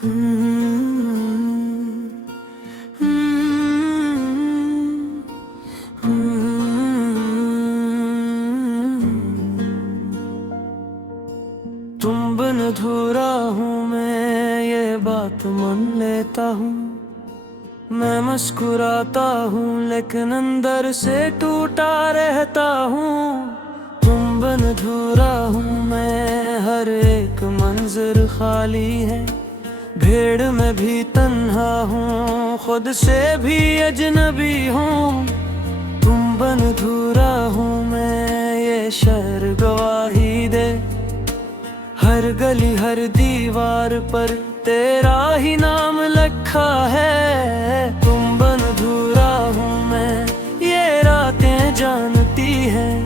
तुम बिन अधूरा हूँ मैं, ये बात मान लेता हूँ। मैं मुस्कुराता हूँ लेकिन अंदर से टूटा रहता हूँ। तुम बिन अधूरा हूँ मैं, हर एक मंजर खाली है। भीड़ में भी तन्हा हूँ, खुद से भी अजनबी हूँ। तुम बिन अधूरा हूँ मैं, ये शहर गवाही दे। हर गली हर दीवार पर तेरा ही नाम लिखा है। तुम बिन अधूरा हूँ मैं, ये रातें जानती हैं।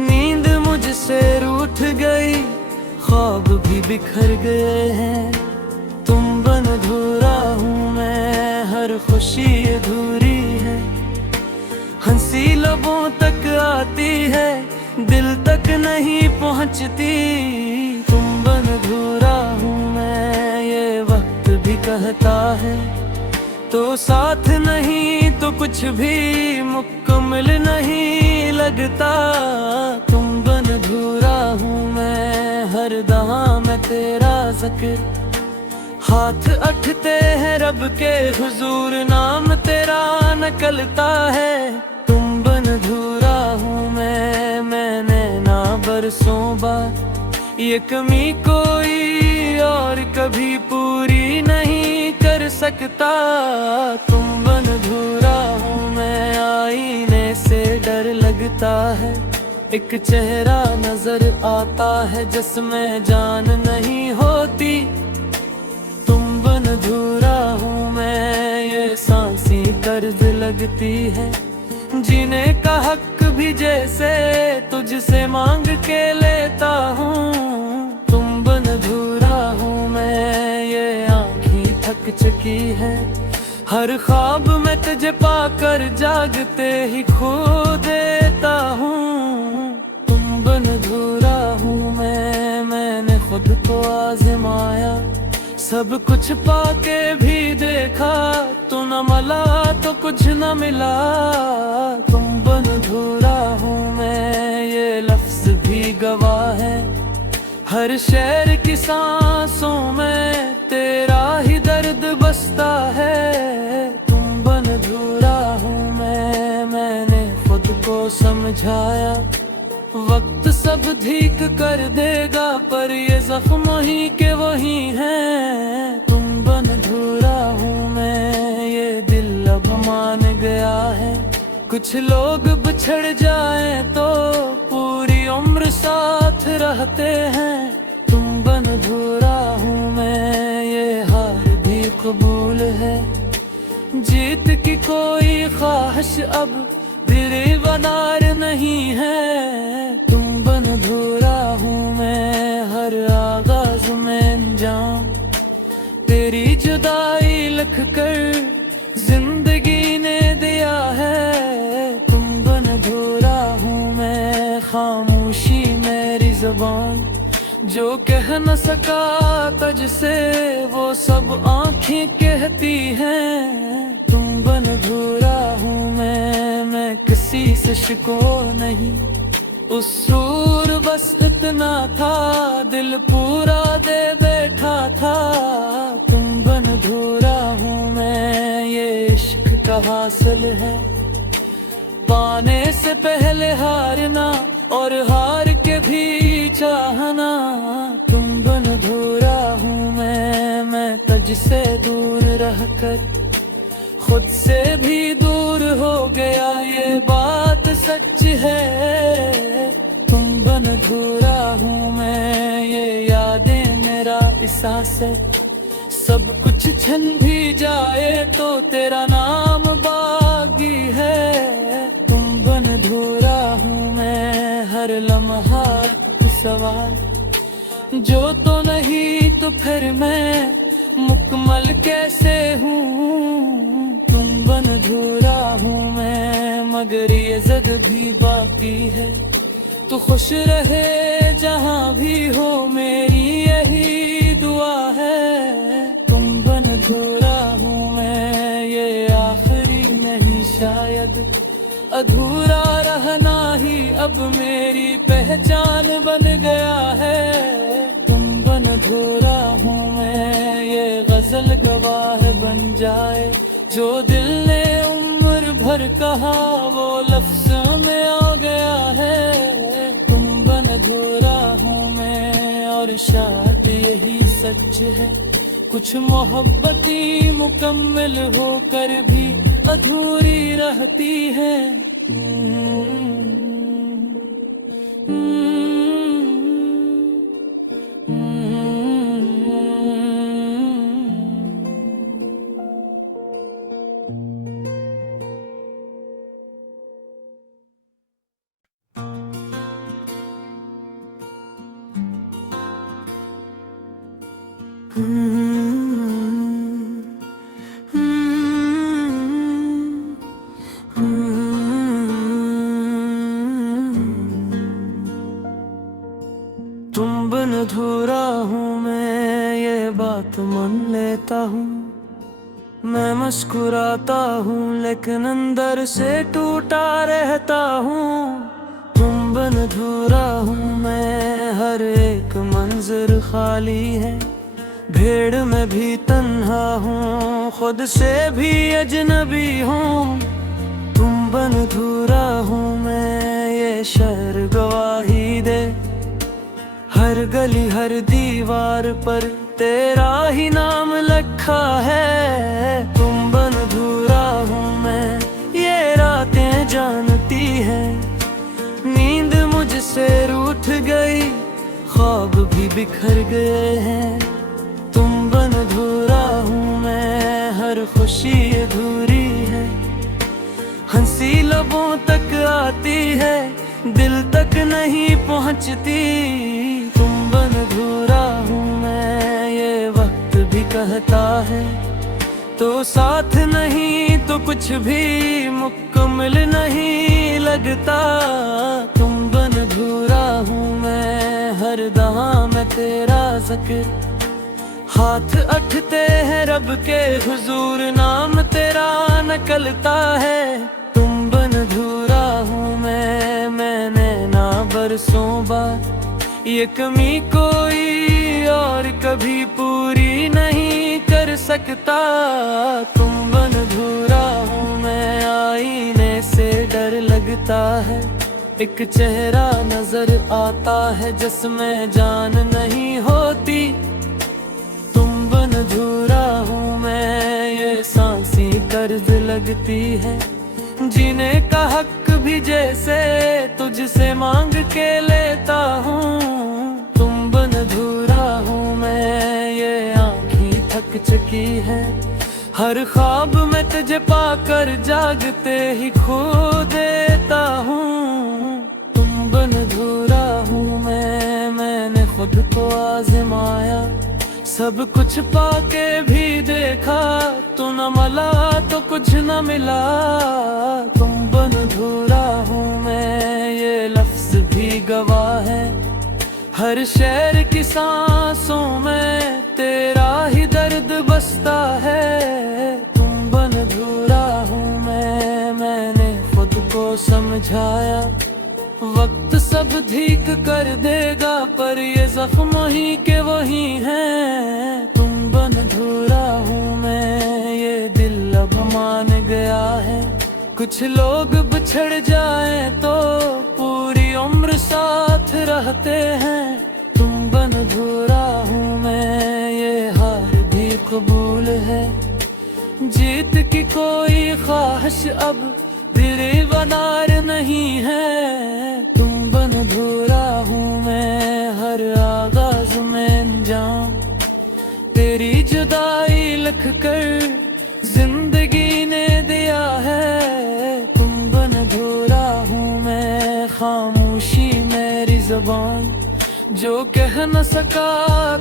नींद मुझसे रूठ गई, ख्वाब भी बिखर गए हैं। तुम बिन अधूरा हूँ मैं, हर खुशी अधूरी है। हंसी लबों तक आती है, दिल तक नहीं पहुँचती। तुम बिन अधूरा हूँ मैं, ये वक्त भी कहता है। तो साथ नहीं तो कुछ भी मुकम्मल नहीं लगता। तुम बिन अधूरा हूँ मैं, हर दहा में तेरा जिक्र। हाथ अटते हैं रब के हुजूर, नाम तेरा निकलता है। तुम बिन अधूरा हूँ मैंने ना बरसों बाद। ये कमी कोई और कभी पूरी नहीं कर सकता। तुम बिन अधूरा हूँ मैं, आईने से डर लगता है। एक चेहरा नजर आता है जिसमें जान नहीं होती। तुम बिन अधूरा हूँ मैं, ये सांसें कर्ज लगती है। जीने का हक भी जैसे तुझसे मांग के लेता हूँ। तुम बिन अधूरा हूँ मैं, ये आँखें थक चुकी है। हर ख्वाब में तुझे पाकर जागते ही खो देता हूँ। तुम बिन अधूरा हूँ मैंने खुद को आजमाया। सब कुछ पाके भी देखा, तू न मिला तो कुछ न मिला। तुम बिन अधूरा हूँ मैं, ये लफ्ज भी गवाह है। हर शहर की सांसों में तेरा ही दर्द बसता है। तुम बिन अधूरा हूँ मैंने खुद को समझाया। वक्त सब ठीक कर देगा, पर ये जख्म ही के वही हैं। तुम बिन अधूरा हूँ मैं, ये दिल अब मान गया है। कुछ लोग बिछड़ जाएं तो पूरी उम्र साथ रहते हैं। तुम बिन अधूरा हूँ मैं, ये हार भी कबूल है। जीत की कोई ख्वाहिश अब दिल बनार नहीं है। तुम बिन अधूरा हूँ मैं, हर आगाज में अंजाम तेरी जुदाई लिख कर जिंदगी ने दिया है। तुम बिन अधूरा हूँ मैं, खामोशी मेरी जुबान। जो कह न सका तुझसे वो सब आँखें कहती हैं। तुम बिन अधूरा हूँ मैं किसी से शिको नहीं। उस सूर बस इतना था, दिल पूरा दे बैठा था। तुम बिन अधूरा हूँ मैं, ये इश्क का हासिल है। पाने से पहले हारना और हार के भी चाहना। तुम बिन अधूरा हूँ मैं तुझसे दूर रहकर खुद से भी दूर हो गया, ये बात सच है। तुम बिन अधूरा हूँ मैं, ये यादें मेरा एहसास है। सब कुछ छन भी जाए तो तेरा नाम बाकी है। तुम बिन अधूरा हूँ मैं, हर लम्हा एक सवाल। जो तो नहीं तो फिर मैं मुकम्मल कैसे हूँ। तुम बिन अधूरा हूँ मैं, मगर ये जिद भी बाकी है। तू खुश रहे जहाँ भी हो, मेरी यही दुआ है। अधूरा रहना ही अब मेरी पहचान बन गया है। तुम बन अधूरा हूँ मैं, ये गजल गवाह बन जाए। जो दिल ने उम्र भर कहा वो लफ्ज़ों में आ गया है। तुम बन अधूरा हूँ मैं, और शायद यही सच है। कुछ मोहब्बती मुकम्मल होकर भी अधूरी रहती है। तुम बिन अधूरा हूँ मैं, ये बात मान लेता हूँ। मैं मुस्कुराता हूँ लेकिन अंदर से टूटा रहता हूँ। तुम बिन अधूरा हूँ मैं, हर एक मंजर खाली है। भीड़ में भी तन्हा हूँ, खुद से भी अजनबी हूँ। तुम बिन अधूरा हूँ मैं, ये शहर गवाही दे। हर गली हर दीवार पर तेरा ही नाम लिखा है। तुम बिन अधूरा हूँ मैं, ये रातें जानती है। नींद मुझसे रूठ गई, ख्वाब भी बिखर गए हैं। तुम बिन अधूरा हूँ मैं, हर खुशी अधूरी है। हंसी लबों तक आती है, दिल तक नहीं पहुँचती। तुम बिन अधूरा हूँ मैं, ये वक्त भी कहता है। तो साथ नहीं तो कुछ भी मुकम्मल नहीं लगता। तुम बिन अधूरा हूँ मैं, हर दहा में तेरा ज़िक्र। हाथ अटते हैं रब के हुजूर, नाम तेरा निकलता है। तुम बिन अधूरा हूँ मैंने ना बरसों बाद। ये कमी कोई और कभी पूरी नहीं कर सकता। तुम बिन अधूरा हूँ मैं, आईने से डर लगता है। एक चेहरा नजर आता है जिसमें जान नहीं होती। तुम बिन अधूरा हूँ मैं, ये सांसें कर्ज लगती है। जीने का हक भी जैसे तुझसे मांग के लेता हूँ। तुम बिन अधूरा हूँ मैं, ये आँखें थक चुकी है। हर ख्वाब में तुझे पाकर जागते ही खो देता हूँ। तुम बिन अधूरा हूँ मैंने खुद को आजमाया। सब कुछ पाके भी देखा, तो न मिला तो कुछ न मिला। तुम बिन अधूरा हूँ मैं, ये लफ्ज़ भी गवाह है। हर शहर की सांसों में तेरा ही दर्द बसता है। तुम बिन अधूरा हूँ मैंने खुद को समझाया। वक्त सब ठीक कर देगा, पर ये जख्म ही के वही हैं। तुम बिन अधूरा हूँ मैं, ये दिल अब मान गया है। कुछ लोग बिछड़ जाए तो पूरी उम्र साथ रहते हैं। तुम बिन अधूरा हूँ मैं, ये हार भी कबूल है। जीत की कोई ख्वाहिश अब दिल बनार नहीं है। तुम बिन अधूरा हूँ मैं, हर आगाज में अंजाम तेरी जुदाई लिख कर जिंदगी ने दिया है। तुम बिन अधूरा हूँ मैं, खामोशी मेरी ज़बान जो कह न सका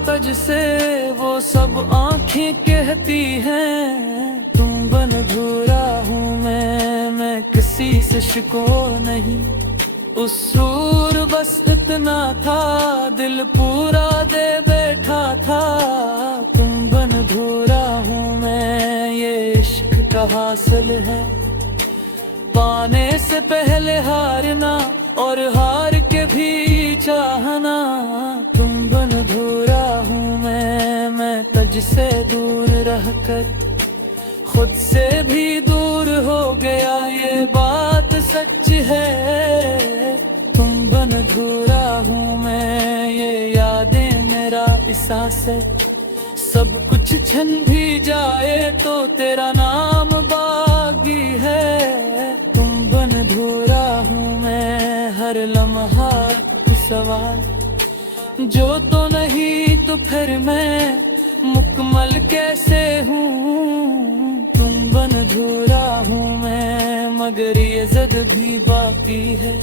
तुझसे वो सब आँखें कहती हैं। तुम बिन अधूरा हूँ मैं किसी से शिको नहीं। उसूर बस इतना था, दिल पूरा दे बैठा था। तुम बिन अधूरा हूँ मैं, ये इश्क का हासिल है। पाने से पहले हारना और हार के भी चाहना। तुम बन अधूरा हूँ मैं तुझसे दूर रहकर खुद से भी दूर हो गया, ये बात सच है। तुम बन अधूरा हूँ मैं, ये यादें मेरा एहसास है। सब कुछ छन भी जाए तो तेरा नाम बाकी है। तुम बन अधूरा हूँ मैं, हर लम्हा एक सवाल, जो तो नहीं तो फिर मैं मुकम्मल कैसे हूँ। तुम बन अधूरा हूँ मैं, मगर ये ज़िद भी बाकी है।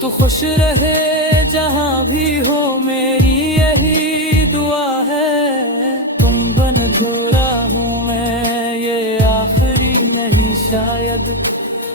तू खुश रहे जहाँ भी हो, मेरी यही दुआ है। तुम बन अधूरा हूँ मैं, ये आखिरी नहीं शायद।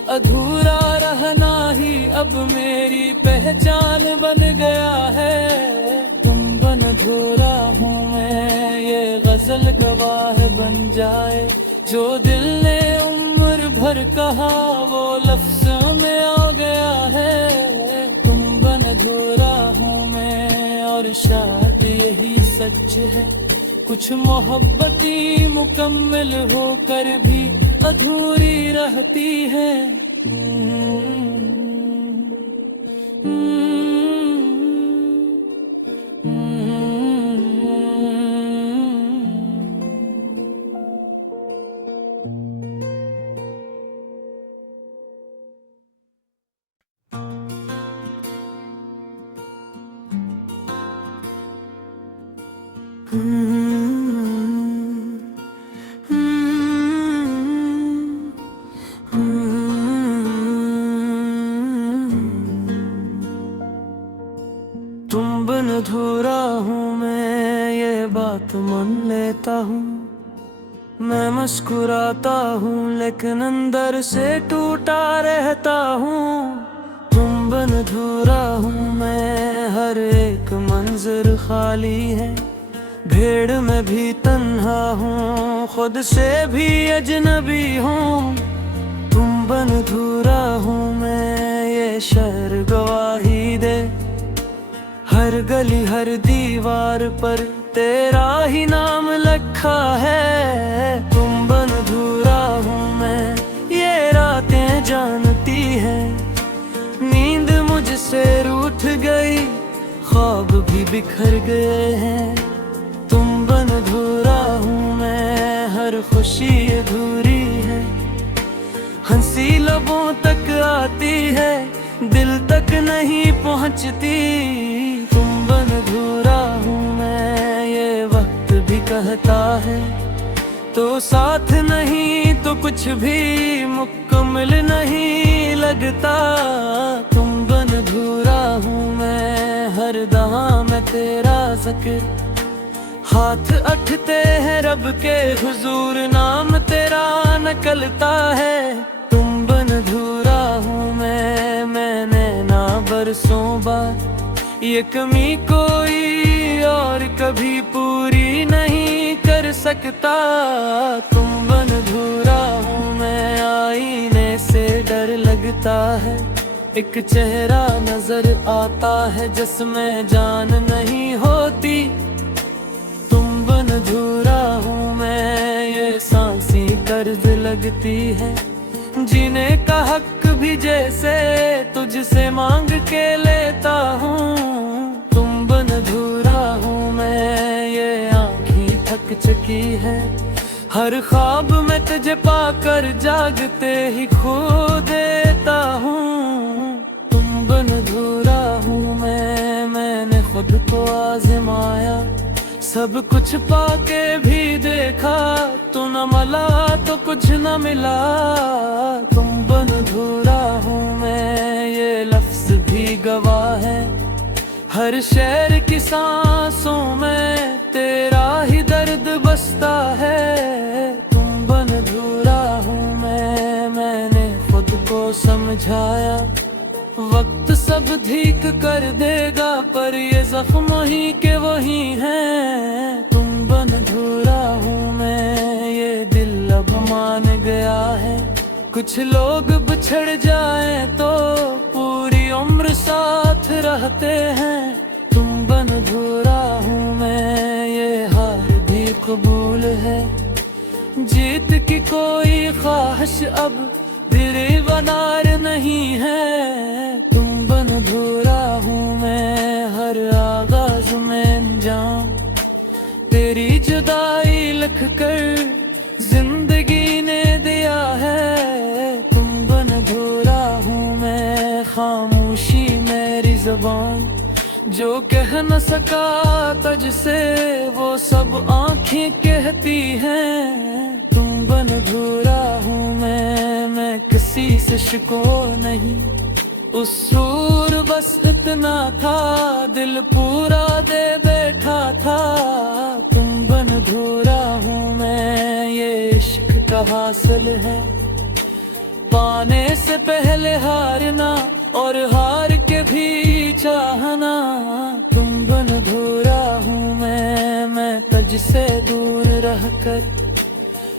अधूरा रहना ही अब मेरी पहचान बन गया है। तुम बन अधूरा हूँ मैं, ये गजल गवाह बन जाए। जो दिल ने उम्र भर कहा वो लफ्ज़ों में आ गया है। तुम बन अधूरा हूँ मैं, और शायद यही सच है। कुछ मोहब्बतें मुकम्मल होकर भी अधूरी रहती है। तुम बिन अधूरा हूँ मैं, ये बात मान लेता हूँ। मैं मुस्कुराता हूँ लेकिन अंदर से टूटा रहता हूँ। तुम बिन अधूरा हूँ मैं, हर एक मंजर खाली है। भीड़ में भी तन्हा हूँ, खुद से भी अजनबी हूँ। तुम बिन अधूरा हूँ मैं, ये शहर गवाही दे। हर गली हर दीवार पर तेरा ही नाम लिखा है। तुम बिन अधूरा हूँ मैं, ये रातें जानती है। नींद मुझसे रूठ गई, ख्वाब भी बिखर गए हैं। तुम बिन अधूरा हूँ मैं, हर खुशी अधूरी है। हंसी लबों तक आती है, दिल तक नहीं पहुँचती। तुम बिन अधूरा हूँ मैं, ये वक्त भी कहता है। तो साथ नहीं तो कुछ भी मुकम्मल नहीं लगता। तुम बिन अधूरा हूँ मैं, हर दहा में तेरा ज़िक्र। हाथ उठते हैं रब के हुजूर, नाम तेरा निकलता है। तुम बिन अधूरा हूँ मैंने ना बरसों बाद। ये कमी कोई और कभी पूरी नहीं कर सकता। तुम बिन अधूरा हूँ मैं, आईने से डर लगता है। एक चेहरा नजर आता है जिसमें जान नहीं होती। तुम बिन अधूरा हूँ मैं, ये सांसें कर्ज लगती है। जीने का हक भी जैसे तुझसे मांग के लेता हूँ। तुम बिन अधूरा हूँ मैं, ये आँखें थक चुकी है। हर ख्वाब में तुझे पाकर जागते ही खो देता हूँ। तुम बिन अधूरा हूँ मैंने खुद को आजमाया। सब कुछ पाके भी देखा, तू न मिला तो कुछ न मिला। तुम बिन अधूरा हूँ मैं, ये लफ्ज भी गवाह है। हर शहर की सांसों में तेरा ही दर्द बसता है। तुम बिन अधूरा हूँ मैंने खुद को समझाया। वक्त सब ठीक कर देगा, पर ये जख्म ही के वही हैं। तुम बिन अधूरा हूँ मैं, ये दिल अब मान गया है। कुछ लोग बिछड़ जाए तो पूरी उम्र साथ रहते हैं। तुम बन अधूरा हूँ मैं, ये हार भी कबूल है। जीत की कोई ख्वाहिश अब दिल बनार नहीं है। तुम बन अधूरा हूँ मैं, हर आगाज में अंजाम तेरी जुदाई लिख कर जिंदगी ने दिया है। तुम बन अधूरा हूँ मैं, खामोशी मेरी ज़बान जो कह न सका तुझसे वो सब आँखें कहती हैं। तुम बन अधूरा हूँ मैं किसी से शिको नहीं। उस सूर बस इतना था, दिल पूरा दे बैठा था। तुम बन अधूरा हूँ मैं, ये इश्क का हासिल है। पाने से पहले हारना और हार के भी चाहना। तुम बन अधूरा हूँ मैं तुझसे दूर रहकर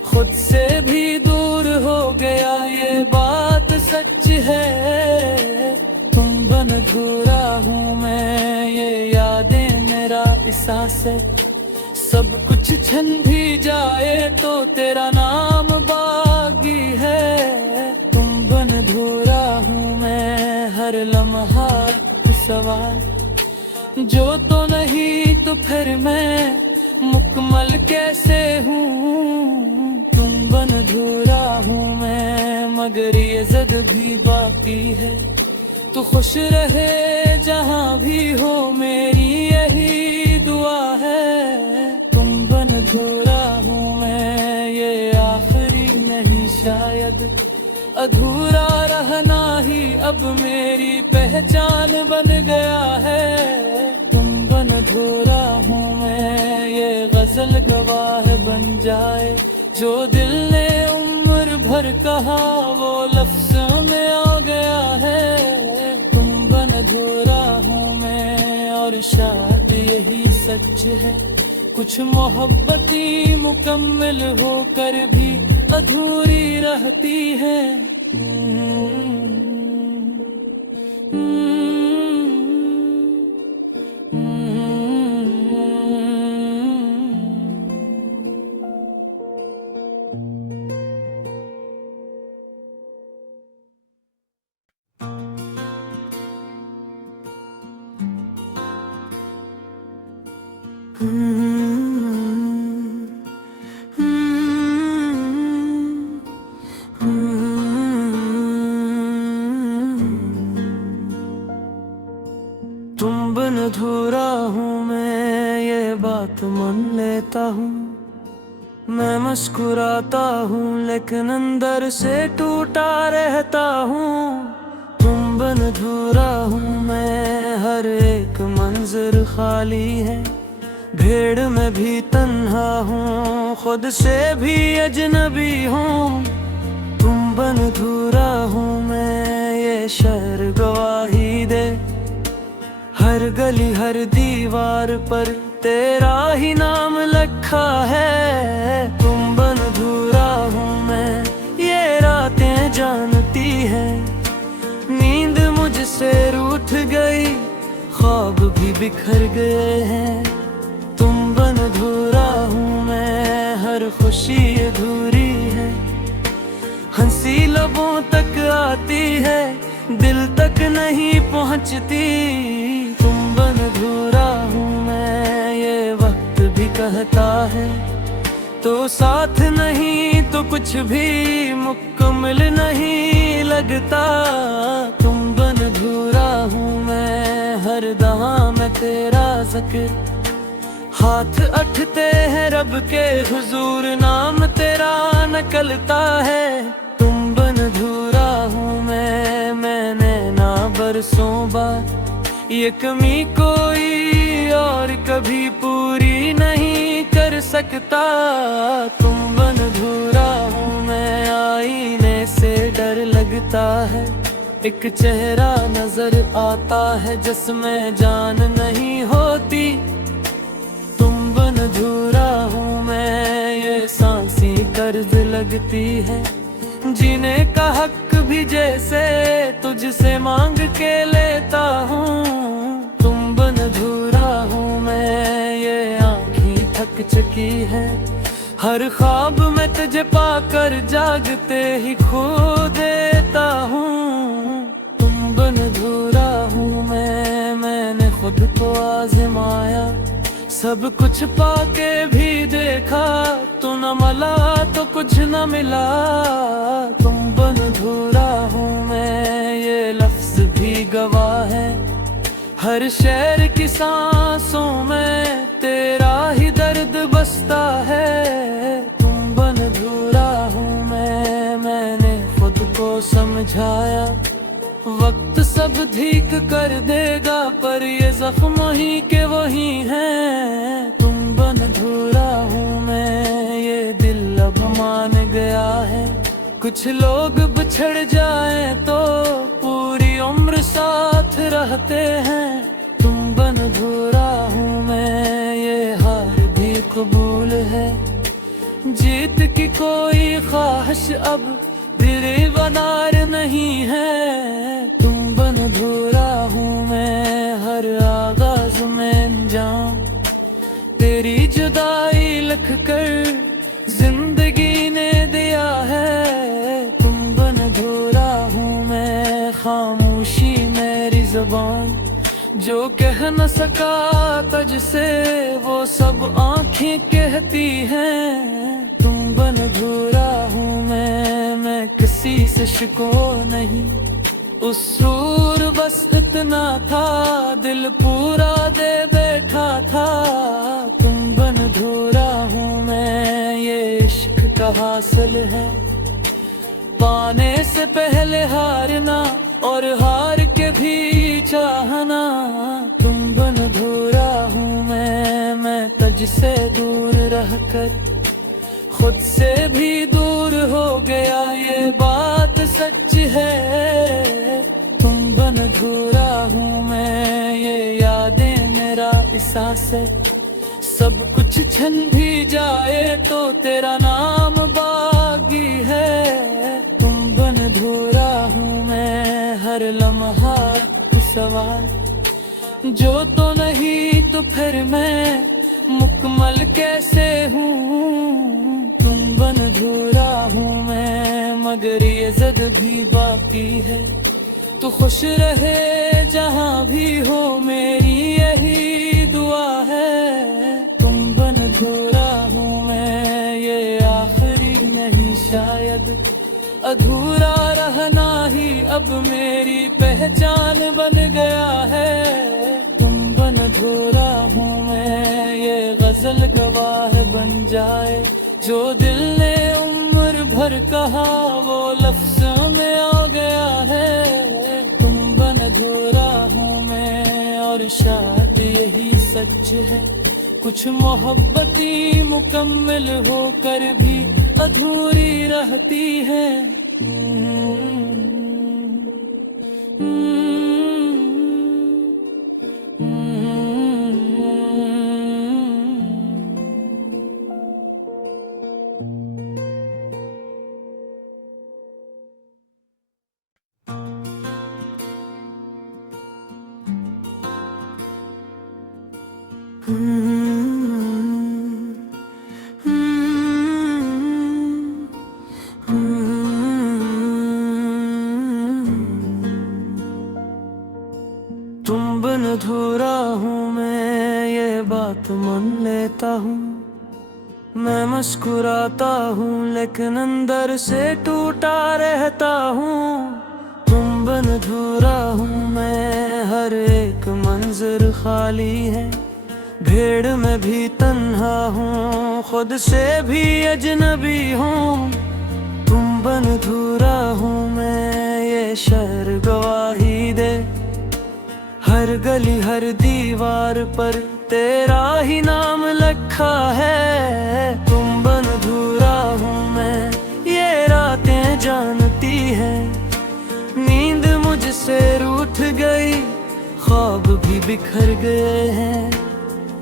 खुद से भी दूर हो गया, ये बात सच है। तुम बन अधूरा हूँ मैं, ये यादें मेरा एहसास है। सब कुछ छन भी जाए तो तेरा नाम बाकी है। तुम बन अधूरा हूँ मैं, हर लम्हा सवाल जो तो नहीं तो फिर मैं मुकम्मल कैसे हूँ। तुम बन अधूरा हूँ मैं, मगर ये ज़द भी बाकी है। तू खुश रहे जहाँ भी हो, मेरी यही दुआ है। तुम बन अधूरा हूँ मैं, ये आखिरी नहीं शायद। अधूरा रहना ही अब मेरी पहचान बन गया है। तुम बन अधूरा हूँ मैं, ये गजल गवाह बन जाए। जो दिल ने उम्र भर कहा वो लफ्ज़ों में आ गया है। तुम बन अधूरा हूँ मैं, और शायद यही सच है। कुछ मोहब्बती मुकम्मल होकर भी अधूरी रहती है। तुम बिन अधूरा हूँ मैं, ये बात मान लेता हूँ। मैं मुस्कुराता हूँ लेकिन अंदर से टूटा रहता हूँ। तुम बिन अधूरा हूँ मैं, हर एक मंजर खाली है। भीड़ में भी तन्हा हूँ, खुद से भी अजनबी हूँ। तुम बिन अधूरा हूँ मैं, ये शहर गवाही दे। हर गली हर दीवार पर तेरा ही नाम लिखा है। तुम बिन अधूरा हूँ मैं, ये रातें जानती हैं। नींद मुझसे रूठ गई, ख्वाब भी बिखर गए हैं। तुम बिन अधूरा हूँ मैं, हर खुशी अधूरी है। हंसी लबों तक आती है, दिल तक नहीं पहुँचती। तुम बिन अधूरा हूँ मैं, ये वक्त भी कहता है। तो साथ नहीं तो कुछ भी मुकम्मल नहीं लगता। तुम बिन अधूरा हूँ मैं, हर दवा में तेरा ज़िक्र। हाथ उठते हैं रब के हुजूर, नाम तेरा निकलता है। तुम बिन अधूरा हूँ मैंने ना बरसों बाद ये कमी कोई और कभी पूरी नहीं कर सकता। तुम बिन अधूरा हूँ मैं, आईने से डर लगता है। एक चेहरा नजर आता है जिसमें जान नहीं होती। तुम बिन अधूरा हूँ मैं, ये सांसें कर्ज लगती है। जीने का हक भी जैसे तुझसे मांग के लेता हूँ। तुम बिन अधूरा हूँ मैं, ये आँखें थक चुकी है। हर ख्वाब में तुझे पाकर जागते ही खो देता हूँ। तुम बिन अधूरा हूँ मैंने खुद को आजमाया। सब कुछ पाके भी देखा, तू न मिला तो कुछ न मिला। तुम बिन अधूरा हूँ मैं, ये लफ्ज भी गवाह है। हर शहर की सांसों में तेरा ही दर्द बसता है। तुम बिन अधूरा हूँ मैंने खुद को समझाया। वक्त सब ठीक कर देगा, पर ये जख्म ही के वही हैं। तुम बिन अधूरा हूँ मैं, ये दिल अब मान गया है। कुछ लोग बिछड़ जाएं तो पूरी उम्र साथ रहते हैं। तुम बिन अधूरा हूँ मैं, ये हार भी कबूल है। जीत की कोई ख्वाहिश अब दिल बनार नहीं है। तुम बिन अधूरा हूँ मैं, हर आगाज में अंजाम तेरी जुदाई लिख कर जिंदगी ने दिया है। तुम बिन अधूरा हूँ मैं, खामोशी मेरी जुबान जो कह न सका तुझसे वो सब आँखें कहती हैं। तुम बिन अधूरा हूँ मैं किसी से शिको नहीं। उस सूर बस इतना था, दिल पूरा दे बैठा था। तुम बिन अधूरा हूँ मैं, ये इश्क का हासिल है। पाने से पहले हारना और हार के भी चाहना। तुम बिन अधूरा हूँ मैं तुझसे दूर रहकर खुद से भी दूर हो गया, ये बात सच है। तुम बिन अधूरा हूँ मैं, ये यादें मेरा एहसास है। सब कुछ छन भी जाए तो तेरा नाम बाकी है। तुम बिन अधूरा हूँ मैं, हर लम्हा कुछ सवाल जो तो नहीं तो फिर मैं मुकम्मल कैसे हूँ। तुम बिन अधूरा हूँ मैं, मगर ये ज़द भी बाकी है। तू खुश रहे जहाँ भी हो, मेरी यही दुआ है। तुम बिन अधूरा हूँ मैं, ये आखिरी नहीं शायद। अधूरा रहना ही अब मेरी पहचान बन गया है। तुम बिन अधूरा हूँ मैं, ये गजल गवाह बन जाए। जो दिल ने उम्र भर कहा वो लफ्ज़ों में आ गया है। तुम बिन अधूरा हूँ मैं, और शायद यही सच है। कुछ मोहब्बती मुकम्मल होकर भी अधूरी रहती है। तुम बिन अधूरा हूँ मैं, ये बात मान लेता हूँ। मैं मुस्कुराता हूँ लेकिन अंदर से टूटा रहता हूँ। तुम बिन अधूरा हूँ मैं, हर एक मंजर खाली है। भीड़ में भी तन्हा हूँ, खुद से भी अजनबी हूँ। तुम बिन अधूरा हूँ मैं, ये शहर गवाही दे। हर गली हर दीवार पर तेरा ही नाम लिखा है। तुम बिन अधूरा हूँ मैं, ये रातें जानती हैं। नींद मुझसे रूठ गई, ख्वाब भी बिखर गए हैं।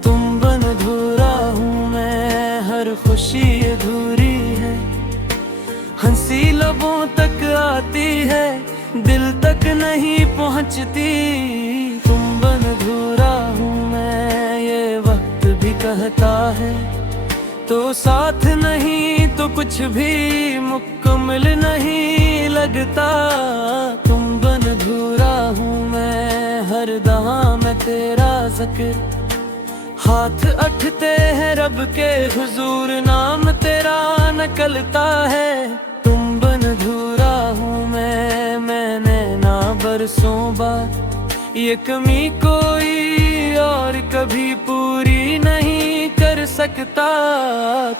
तुम बिन अधूरा हूँ मैं, हर खुशी अधूरी है। हंसी लबों तक आती है, दिल तक नहीं पहुंचती। तुम बन अधूरा हूँ मैं, ये वक्त भी कहता है। तो साथ नहीं तो कुछ भी मुकम्मल नहीं लगता। तुम बन अधूरा हूँ मैं, हर दहा में तेरा जिक्र। हाथ अठते हैं रब के हुजूर, नाम तेरा निकलता है। तुम बन अधूरा हूँ मैंने ना बरसों बाद। ये कमी कोई और कभी पूरी नहीं कर सकता।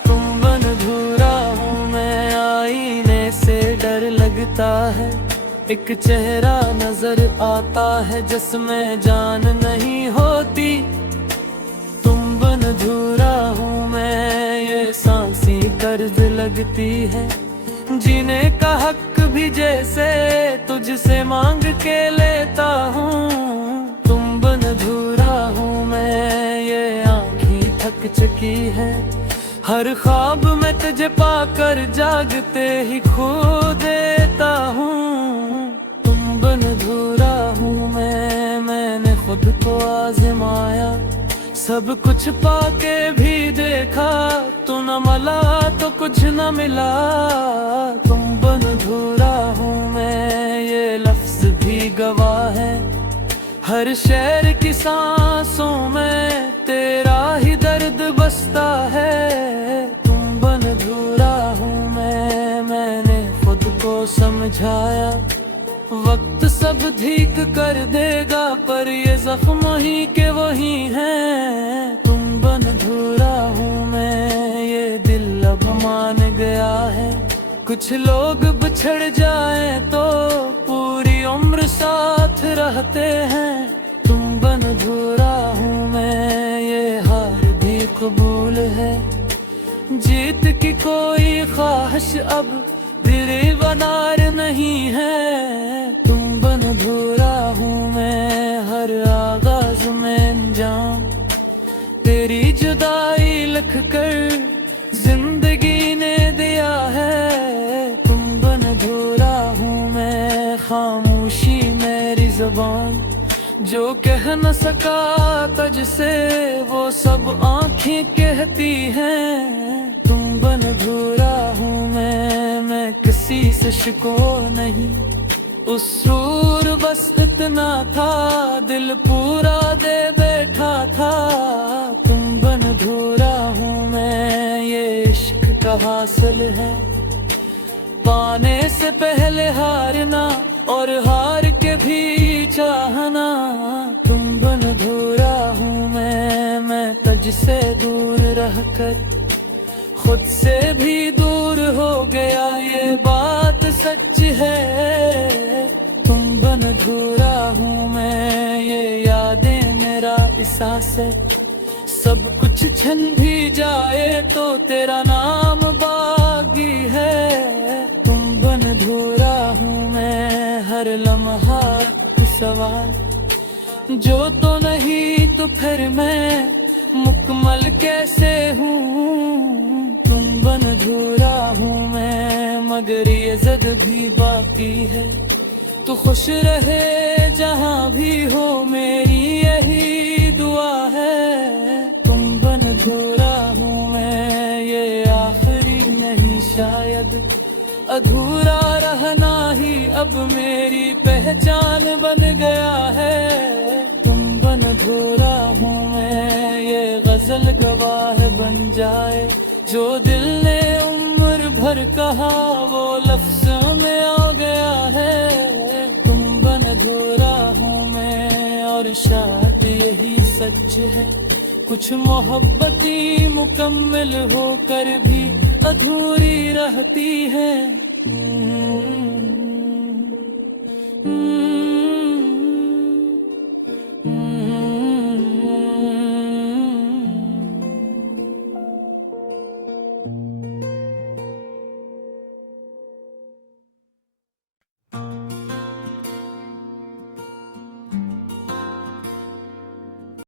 तुम बन अधूरा हूँ मैं, आईने से डर लगता है। एक चेहरा नजर आता है जिसमें जान नहीं होती। तुम बन अधूरा हूँ मैं, ये सांसें कर्ज लगती है। जीने का हक भी जैसे तुझसे मांग के लेता हूँ। तुम बन अधूरा हूँ मैं, ये आँखें थक चुकी है। हर ख्वाब में तुझे पाकर जागते ही खो देता हूँ। तुम बन अधूरा हूँ मैंने खुद को आजमाया। सब कुछ पाके भी देखा, तू न मिला तो कुछ न मिला। तुम बन अधूरा हूँ मैं, ये लफ्ज भी गवाह है। हर शहर की सांसों में तेरा ही दर्द बसता है। तुम बन अधूरा हूँ मैंने खुद को समझाया। वक्त सब ठीक कर देगा, पर ये जख्म ही के वही हैं। तुम बन अधूरा हूँ मैं, ये दिल अब मान गया है। कुछ लोग बिछड़ जाए तो पूरी उम्र साथ रहते हैं। तुम बन अधूरा हूँ मैं, ये हार भी कबूल है। जीत की कोई ख्वाहिश अब दिल बनार नहीं है। तुम बन अधूरा हूँ मैं, हर आगाज में अंजाम तेरी जुदाई लिख कर जिंदगी ने दिया है। तुम बन अधूरा हूँ मैं, खामोशी मेरी जुबान जो कह न सका तुझसे वो सब आँखें कहती हैं। तुम बन अधूरा हूँ मैं किसी से शिको नहीं। उस सूर बस इतना था, दिल पूरा दे बैठा था। तुम बन अधूरा हूँ मैं, ये इश्क का हासिल है। पाने से पहले हारना और हार के भी चाहना। तुम बन अधूरा हूँ मैं तुझसे दूर रहकर खुद से भी दूर हो गया, ये बात सच है। तुम बन अधूरा हूँ मैं, ये यादें मेरा एहसास है। सब कुछ छन भी जाए तो तेरा नाम बाकी है। तुम बन अधूरा हूँ मैं, हर लम्हा कुछ सवाल जो तो नहीं तो फिर मैं मुकम्मल कैसे हूँ। तुम बन अधूरा हूँ मैं, मगर ये ज़द भी बाकी है। तू खुश रहे जहाँ भी हो, मेरी यही दुआ है। तुम बन अधूरा हूँ मैं, ये आखिरी नहीं शायद। अधूरा रहना ही अब मेरी पहचान बन गया है। तुम बन अधूरा हूँ मैं, ये गजल गवाह बन जाए। जो दिल ने उम्र भर कहा वो लफ्ज़ों में आ गया है। तुम बन अधूरा हूँ मैं, और शायद यही सच है। कुछ मोहब्बतें मुकम्मल होकर भी अधूरी रहती है।